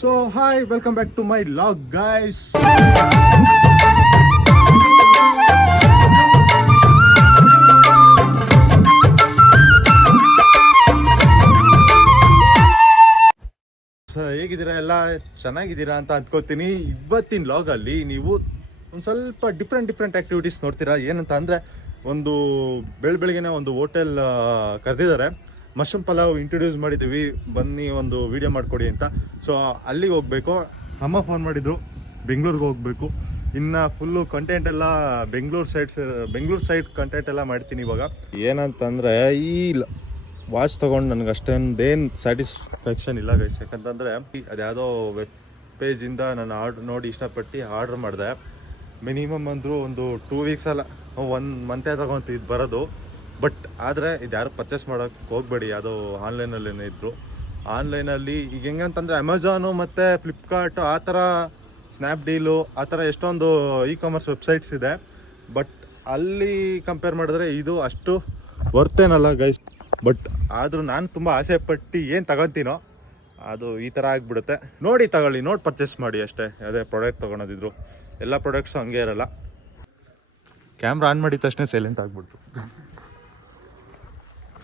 So hi, welcome back to my vlog guys. ಹೇಗಿದ್ದೀರಾ ಎಲ್ಲ ಚೆನ್ನಾಗಿದ್ದೀರಾ ಅಂತ ಅಂದ್ಕೋತೀನಿ. ಇವತ್ತಿನ ವ್ಲಾಗಲ್ಲಿ ನೀವು ಒಂದು ಸ್ವಲ್ಪ ಡಿಫ್ರೆಂಟ್ ಆ್ಯಕ್ಟಿವಿಟೀಸ್ ನೋಡ್ತೀರಾ. ಏನಂತ ಅಂದರೆ ಒಂದು ಬೆಳಗ್ಗೆನೇ ಒಂದು ಹೋಟೆಲ್ ಕರೆದಿದ್ದಾರೆ. ಮಶ್ರೂಮ್ ಪಲಾವ್ ಇಂಟ್ರೊಡ್ಯೂಸ್ ಮಾಡಿದ್ದೀವಿ, ಬನ್ನಿ ಒಂದು ವಿಡಿಯೋ ಮಾಡಿಕೊಡಿ ಅಂತ. ಸೊ ಅಲ್ಲಿಗೆ ಹೋಗಬೇಕು. ಅಮ್ಮ ಫೋನ್ ಮಾಡಿದರು, ಬೆಂಗಳೂರಿಗೆ ಹೋಗಬೇಕು. ಇನ್ನು ಫುಲ್ಲು ಕಂಟೆಂಟ್ ಎಲ್ಲ ಬೆಂಗಳೂರು ಸೈಡ್ ಕಂಟೆಂಟ್ ಎಲ್ಲ ಮಾಡ್ತೀನಿ ಇವಾಗ. ಏನಂತಂದರೆ ಈ ವಾಚ್ ತೊಗೊಂಡು ನನಗೆ ಅಷ್ಟೊಂದೇನು ಸ್ಯಾಟಿಸ್ಫ್ಯಾಕ್ಷನ್ ಇಲ್ಲ ಗೈಸ್. ಯಾಕಂತಂದರೆ ಅದ್ಯಾವುದೋ ವೆಬ್ ಪೇಜಿಂದ ನಾನು ನೋಡಿ ಇಷ್ಟಪಟ್ಟು ಆರ್ಡ್ರ್ ಮಾಡಿದೆ. ಮಿನಿಮಮ್ ಅಂದರೂ ಒಂದು 2 ವೀಕ್ಸ್ ಅಲ್ಲ 1 ಮಂತೇ ತಗೊಂತ ಇದು ಬರೋದು. ಬಟ್ ಆದರೆ ಇದು ಯಾರು ಪರ್ಚೇಸ್ ಮಾಡೋಕ್ಕೆ ಹೋಗಬೇಡಿ, ಯಾವುದೋ ಆನ್ಲೈನಲ್ಲೇನೇ ಇದ್ದರು. ಆನ್ಲೈನಲ್ಲಿ ಈಗ ಹೆಂಗಂತಂದರೆ ಅಮೆಝಾನು ಮತ್ತು ಫ್ಲಿಪ್ಕಾರ್ಟು ಆ ಥರ, ಸ್ನ್ಯಾಪ್ಡೀಲು ಆ ಥರ ಎಷ್ಟೊಂದು ಕಾಮರ್ಸ್ ವೆಬ್ಸೈಟ್ಸ್ ಇದೆ. ಬಟ್ ಅಲ್ಲಿ ಕಂಪೇರ್ ಮಾಡಿದ್ರೆ ಇದು ಅಷ್ಟು ವರ್ತೇನಲ್ಲ ಗೈಸ್. ಬಟ್ ಆದರೂ ನಾನು ತುಂಬ ಆಸೆ ಪಟ್ಟು ಏನು ತಗೊತೀನೋ ಅದು ಈ ಥರ ಆಗಿಬಿಡುತ್ತೆ. ನೋಡಿ ತಗೊಳ್ಳಿ, ನೋಡಿ ಪರ್ಚೇಸ್ ಮಾಡಿ ಅಷ್ಟೇ. ಯಾವುದೇ ಪ್ರಾಡಕ್ಟ್ ತೊಗೊಳೋದಿದ್ರು ಎಲ್ಲ ಪ್ರಾಡಕ್ಟ್ಸು ಹಂಗೆ ಇರಲ್ಲ. ಕ್ಯಾಮ್ರಾ ಆನ್ ಮಾಡಿದ ತಕ್ಷಣ ಸೈಲೆಂಟ್ ಆಗಿಬಿಟ್ರು.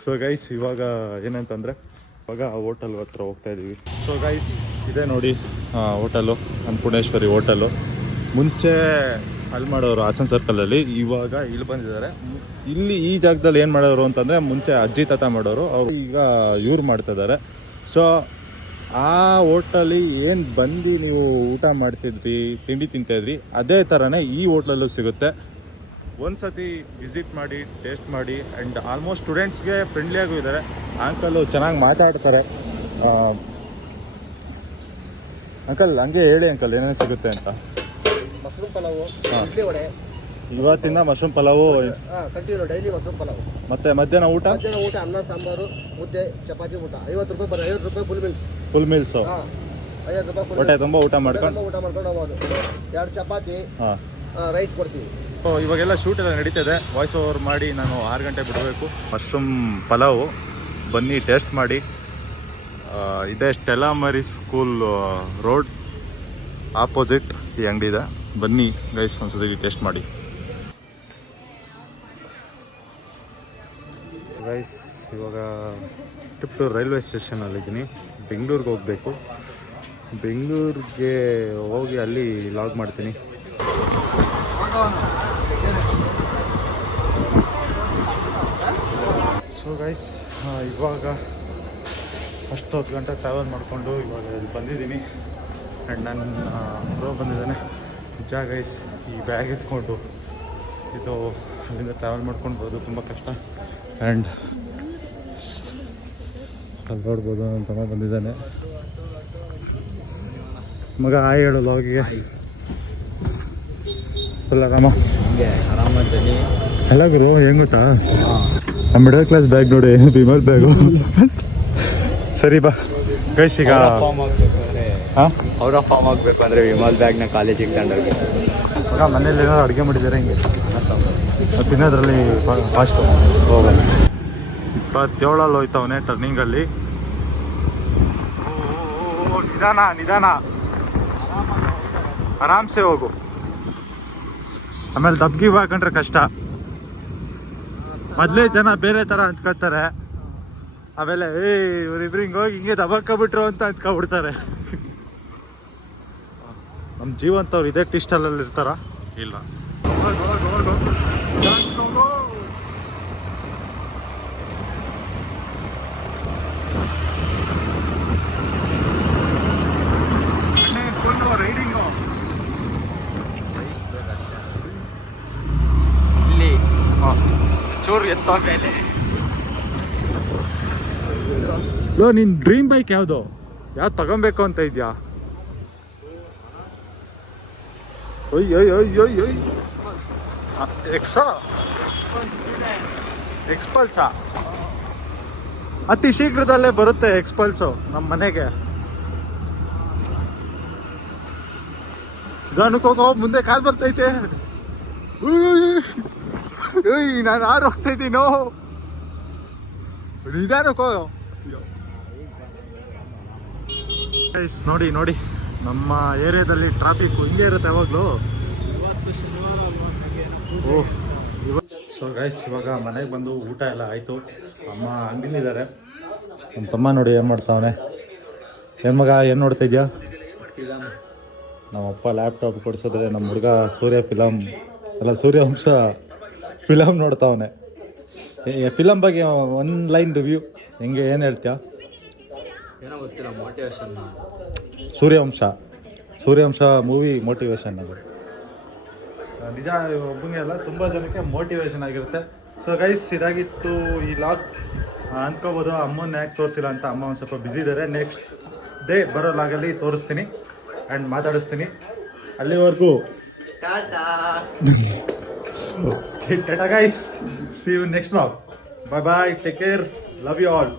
ಸೊ ಗೈಸ್ ಇವಾಗ ಏನಂತಂದರೆ ಇವಾಗ ಹೋಟೆಲ್ ಹತ್ರ ಹೋಗ್ತಾ ಇದ್ದೀವಿ. ಸೊ ಗೈಸ್ ಇದೇ ನೋಡಿ ಹೋಟೆಲು, ಅನ್ನಪೂರ್ಣೇಶ್ವರಿ ಹೋಟೆಲು. ಮುಂಚೆ ಅಲ್ಲಿ ಮಾಡೋರು ಹಾಸನ್ ಸರ್ಕಲಲ್ಲಿ, ಇವಾಗ ಇಲ್ಲಿ ಬಂದಿದ್ದಾರೆ. ಇಲ್ಲಿ ಈ ಜಾಗದಲ್ಲಿ ಏನು ಮಾಡೋರು ಅಂತಂದರೆ ಮುಂಚೆ ಅಜ್ಜಿ ತಾತ ಮಾಡೋರು, ಅವರು ಈಗ ಇವ್ರು ಮಾಡ್ತಿದ್ದಾರೆ. ಸೊ ಆ ಹೋಟೆಲಿ ಏನು ಬಂದು ನೀವು ಊಟ ಮಾಡ್ತಿದ್ರಿ, ತಿಂಡಿ ತಿಂತಾಯಿದ್ರಿ, ಅದೇ ಥರನೇ ಈ ಹೋಟ್ಲಲ್ಲೂ ಸಿಗುತ್ತೆ. ಒಂದು ಸತಿ ವಿಸಿಟ್ ಮಾಡಿ, ಟೇಸ್ಟ್ ಮಾಡಿ. ಆ್ಯಂಡ್ ಆಲ್ಮೋಸ್ಟ್ ಸ್ಟೂಡೆಂಟ್ಸ್ಗೆ ಫ್ರೆಂಡ್ಲಿಯಾಗೂ ಇದ್ದಾರೆ. ಅಂಕಲು ಚೆನ್ನಾಗಿ ಮಾತಾಡ್ತಾರೆ. ಅಂಕಲ್ ಹಂಗೆ ಹೇಳಿ ಅಂಕಲ್ ಏನೇನು ಸಿಗುತ್ತೆ ಅಂತ. ಮಶ್ರೂಮ್ ಪಲಾವು, ಇಡ್ಲಿ ವಡೆ. ಇವತ್ತಿಂದ mushroom pulao continue daily mushroom pulao. ಮತ್ತೆ ಮಧ್ಯಾಹ್ನ ಊಟ ಅನ್ನ ಸಾಂಬಾರು, ಮುದ್ದೆ, ಚಪಾತಿ ಊಟ. 50 ರೂಪಾಯಿ, 50 ರೂಪಾಯಿ ಫುಲ್ ಮೀಲ್ಸು. 50 ರೂಪಾಯಿ ಹೊಟ್ಟೆ ತುಂಬ ಊಟ ಮಾಡ್ಕೊಂಡು ಹೋಗ್ಬೋದು. 2 ಚಪಾತಿ, ರೈಸ್ ಕೊಡ್ತೀವಿ. ಇವಾಗೆಲ್ಲ ಶೂಟ್ ಎಲ್ಲ ನಡೀತದೆ. ವಾಯ್ಸ್ ಓವರ್ ಮಾಡಿ ನಾನು 6 ಗಂಟೆ ಬಿಡಬೇಕು. ಮಶ್ರೂಮ್ ಪಲಾವು ಬನ್ನಿ ಟೇಸ್ಟ್ ಮಾಡಿ. ಇದೇ ಸ್ಟೆಲಾ ಮರಿ ಸ್ಕೂಲ್ ರೋಡ್ ಆಪೋಸಿಟ್ ಈ ಅಂಗಡಿ ಇದೆ. ಬನ್ನಿ ಗೈಸ್ ಒಂದ್ಸತಿ ಟೇಸ್ಟ್ ಮಾಡಿ. ಗೈಸ್ ಇವಾಗ ಟಿಪ್ಟೂರು ರೈಲ್ವೆ ಸ್ಟೇಷನಲ್ಲಿದ್ದೀನಿ. ಬೆಂಗಳೂರಿಗೆ ಹೋಗಬೇಕು. ಬೆಂಗಳೂರಿಗೆ ಹೋಗಿ ಅಲ್ಲಿ ಲಾಗ್ ಮಾಡ್ತೀನಿ. ಸೊ ಗೈಸ್ ಇವಾಗ ಫಸ್ಟ್ 10 ಗಂಟೆ ಟ್ರಾವೆಲ್ ಮಾಡಿಕೊಂಡು ಇವಾಗ ಇಲ್ಲಿ ಬಂದಿದ್ದೀನಿ. ಆ್ಯಂಡ್ ನನ್ನ ಬ್ರೋ ಬಂದಿದ್ದಾನೆ. ನಿಜ ಗೈಸ್ ಈ ಬ್ಯಾಗ್ ಎತ್ಕೊಂಡು ಇದು ಅಲ್ಲಿಂದ ಟ್ರಾವೆಲ್ ಮಾಡ್ಕೊಂಡು ಬರೋದು ತುಂಬ ಕಷ್ಟ. ಆ್ಯಂಡ್ ಅಲ್ಲಿ ನೋಡ್ಬೋದು ನನ್ನ ತಮ್ಮ ಬಂದಿದ್ದಾನೆ. ಮಗ ಹಾಯ್ ಹೇಳು ಲಾಗಿಗೆ. ಫುಲ್ ಆರಾಮ ಚಳಿ ಎಲ್ಲ ಗುರು. ಹೆಂಗ್ ಗೊತ್ತಾ, ನಮ್ಮ ಮಿಡಲ್ ಕ್ಲಾಸ್ ಬ್ಯಾಗ್ ನೋಡಿ, ವಿಮಲ್ ಬ್ಯಾಗು. ಸರಿ ಬಾ ಗೈಸ್ ಈಗ ಅವರ ಫಾರ್ಮ್ ಆಗಬೇಕು ಅಂದರೆ ವಿಮಲ್ ಬ್ಯಾಗ್ನ ಕಾಲೇಜಿಗೆ ತಗೊಂಡೋಗಿ. ಮಗ ಮನೇಲಿ ಏನಾದ್ರು ಅಡುಗೆ ಮಾಡಿದ್ದಾರೆ ಹಿಂಗೆ ತಿನ್ನೋದ್ರಲ್ಲಿ ಫಾಸ್ಟು ಹೋಗಲ್ಲ. 27 ಹೋಯ್ತವನೇ ಟರ್ನಿಂಗಲ್ಲಿ. ನಿಧಾನ ಆರಾಮ್ಸೆ ಹೋಗು. ಆಮೇಲೆ ದಬ್ಗಿ ಹಾಕೊಂಡ್ರೆ ಕಷ್ಟ. ಮೊದಲೇ ಜನ ಬೇರೆ ಥರ ಅಂದ್ಕೊತಾರೆ. ಆಮೇಲೆ ಇವ್ರಿಬ್ರು ಹಿಂಗೆ ಹೋಗಿ ಹಿಂಗೆ ದಬಾಕೊಬಿಟ್ರು ಅಂತ ಅಂದ್ಕೊಬಿಡ್ತಾರೆ. ನಮ್ಮ ಜೀವಂತವ್ರು ಇದೇ ಟೀ ಸ್ಟಾಲಲ್ಲಿ ಇರ್ತಾರ? ಇಲ್ಲ. ಇಲ್ಲಿ ಚೂರು ಎತ್ತ ಮೇಲೆ. ನಿನ್ ಡ್ರೀಮ್ ಬೈಕ್ ಯಾವುದು ತಗೊಬೇಕು ಅಂತ ಇದೆಯಾ? ಎಕ್ಸ್ಪಲ್ಸಾ? ಅತಿ ಶೀಘ್ರದಲ್ಲೇ ಬರುತ್ತೆ ಎಕ್ಸ್ಪಲ್ಸು ನಮ್ಮ ಮನೆಗೆ. ನಿಧಾನಕ್ಕೆ ಮುಂದೆ ಕಾಲ್ ಬರ್ತೈತೆ. ನಾನು ಯಾರು ಹೋಗ್ತಾ ಇದ್ದೀನೋ, ನಿಧಾನಕ್ಕೆ ಹೋಗೋ. ನೋಡಿ ನೋಡಿ ನಮ್ಮ ಏರಿಯಾದಲ್ಲಿ ಟ್ರಾಫಿಕ್ ಹಿಂಗೆ ಇರುತ್ತೆ ಯಾವಾಗಲೂ. ಓಹ್ ಸೊ ಗೈಸ್ ಇವಾಗ ಮನೆಗೆ ಬಂದು ಊಟ ಎಲ್ಲ ಆಯಿತು. ಅಮ್ಮ ಅಂಗಡಿಲಿದ್ದಾರೆ. ನಮ್ಮ ತಮ್ಮ ನೋಡಿ ಏನು ಮಾಡ್ತಾವನೆ. ಏನು ಮಗ ಏನು ನೋಡ್ತಾ ಇದೆಯಾ? ನಮ್ಮಪ್ಪ ಲ್ಯಾಪ್ಟಾಪ್ ಕೊಡಿಸಿದ್ರೆ ನಮ್ಮ ಹುಡುಗ ಸೂರ್ಯವಂಶ ಫಿಲಮ್ ನೋಡ್ತಾವನೆ. ಫಿಲಮ್ ಬಗ್ಗೆ ಒಂದು ಲೈನ್ ರಿವ್ಯೂ ಹೆಂಗೆ ಏನು ಹೇಳ್ತೀಯಾ? ಏನೋ ಗೊತ್ತಿಲ್ಲ, ಮೋಟಿವೇಶನ್. ಸೂರ್ಯವಂಶ ಮೂವಿ ಮೋಟಿವೇಶನ್ ಅದು ನಿಜ. ಒಬ್ಬನಿಗೆ ಅಲ್ಲ, ತುಂಬ ಜನಕ್ಕೆ ಮೋಟಿವೇಶನ್ ಆಗಿರುತ್ತೆ. ಸೊ ಗೈಸ್ ಇದಾಗಿತ್ತು ಈ ಲಾಗ್. ಅಂದ್ಕೋಬೋದು ಅಮ್ಮನ ಯಾಕೆ ತೋರಿಸಿಲ್ಲ ಅಂತ. ಅಮ್ಮ ಒಂದು ಸ್ವಲ್ಪ ಬ್ಯುಸಿ ಇದ್ದಾರೆ. ನೆಕ್ಸ್ಟ್ ಡೇ ಬರೋ ಲಾಗಲ್ಲಿ ತೋರಿಸ್ತೀನಿ ಆ್ಯಂಡ್ ಮಾತಾಡಿಸ್ತೀನಿ. ಅಲ್ಲಿವರೆಗೂ tata guys. See you next log. Bye bye, take care, love you all.